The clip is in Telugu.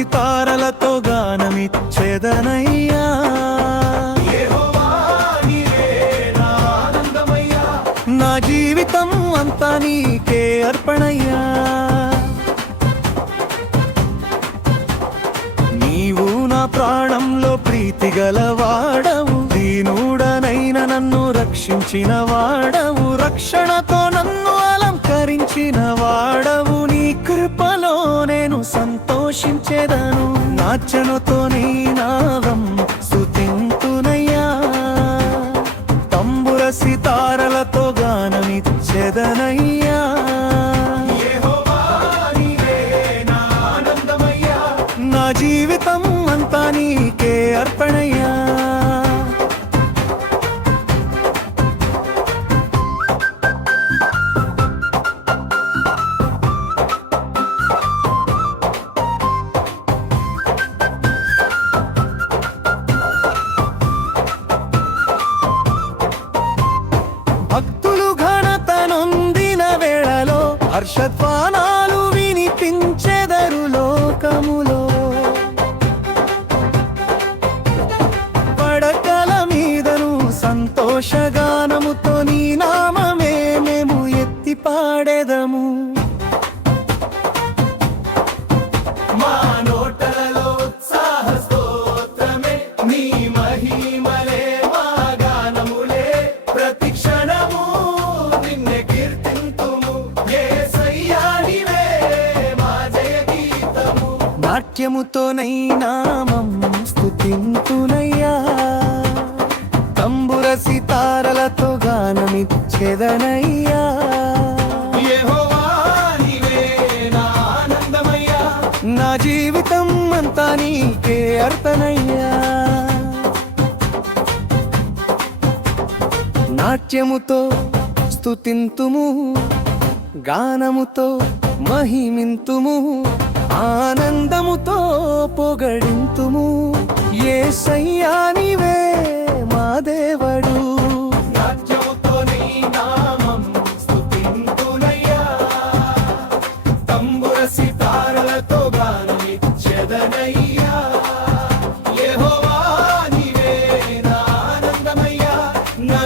సితారలతో గానమిచ్చెదనయ్యా. నా జీవితం అంతా నీకే అర్పణయ్యా. నీవు నా ప్రాణంలో ప్రీతి గలవాడవు, దీనుడనైన నన్ను రక్షించిన వాడవు, రక్షణతో నన్ను అలంకరించిన వాడవు. నీ కృపలో నేను సంతోషించెదను, నాట్యముతో నీ నామం స్తుతింతునయ్యా. తంబుర సితారలతో గానమిచ్చెదనయ్యా. నా జీవితం అంతా నీకే అర్పణయ్యా. భక్తులు ఘనత నొందిన వేళలో హర్షధ్వానాలు వినిపించెదరు లోకములో. పడకల మీదను సంతోషగానముతో నీ నామమే మేము ఎత్తి పాడెదము. మా నోటలలో ఉత్సాహ స్తోత్రమే, నీ మహిమలే మా గానములే. ప్రతి క్షణము నిన్నే కీర్తింతుము, యేసయ్యా నీవే మా జయ గీతము. నాట్యముతో నీ నామం స్తుతింతునయ్యా. తంబుర సితారలతో గానమిచ్చెదనయ్యా. యెహోవా నీవే నా ఆనందమయ్యా. నా జీవితం అంతా నీకే అర్పణయ్యా. నాట్యముతో స్తుతింతుము, గానముతో మహిమింతుము, ఆనందముతో పొగడింతుము. యేసయ్యా నీవే మా దేవుడు. నాట్యముతో నీ నామం స్తుతింతునయ్యా. తంబుర సితారలతో గానమిచ్చెదనయ్యా. యెహోవా నీవే నా ఆనందమయ్యా. నా